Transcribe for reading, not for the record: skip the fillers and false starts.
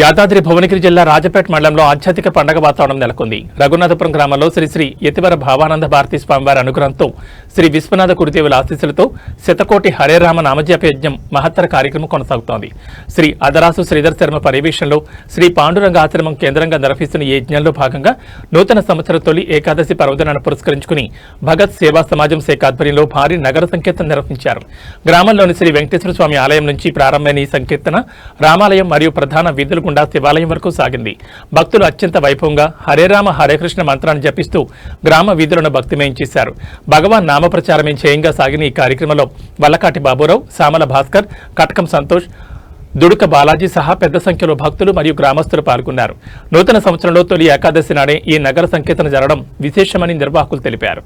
యాదాద్రి భువనగిరి జిల్లా రాజపేట మండలంలో ఆధ్యాత్మిక పండగ వాతావరణం నెలకొంది. రఘునాథపురం గ్రామంలో శ్రీ యతివర భావానంద భారతీ స్వామివారి అనుగ్రహంతో శ్రీ విశ్వనాథ గురుదేవుల ఆశీస్సులతో శతకోటి హరేరామ నామజప యజ్ఞం మహత్తర కార్యక్రమం కొనసాగుతోంది. శ్రీ అదరాసు శ్రీధర్ శర్మ పర్యవేక్షణలో శ్రీ పాండురంగ ఆశ్రమం కేంద్రంగా నిర్వహిస్తున్న ఈ యజ్ఞంలో భాగంగా నూతన సంవత్సర తొలి ఏకాదశి పర్వదినాన్ని పురస్కరించుకుని భగత్ సేవా సమాజం శాఖ ఆధ్వర్యంలో భారీ నగర సంకీర్తన నిర్వహించారు. గ్రామంలోని శ్రీ వెంకటేశ్వర స్వామి ఆలయం నుంచి ప్రారంభమైన ఈ సంకీర్తన రామాలయం మరియు ప్రధాన వీధుల గుండా శివాలయం వరకు సాగింది. భక్తులు అత్యంత వైభవంగా హరేరామ హరేకృష్ణ మంత్రాన్ని జపిస్తూ గ్రామ వీధులను భక్తిమయం చేశారు. భగవాన్ నామ ప్రచారమే ధ్యేయంగా సాగిన ఈ కార్యక్రమంలో వల్లకాటి బాబురావు, సామల భాస్కర్, కటకం సంతోష్, దుడుక బాలాజీ సహా పెద్ద సంఖ్యలో భక్తులు మరియు గ్రామస్తులు పాల్గొన్నారు. నూతన సంవత్సరంలో తొలి ఏకాదశి నాడే ఈ నగర సంకీర్తన జరగడం విశేషమని నిర్వాహకులు తెలిపారు.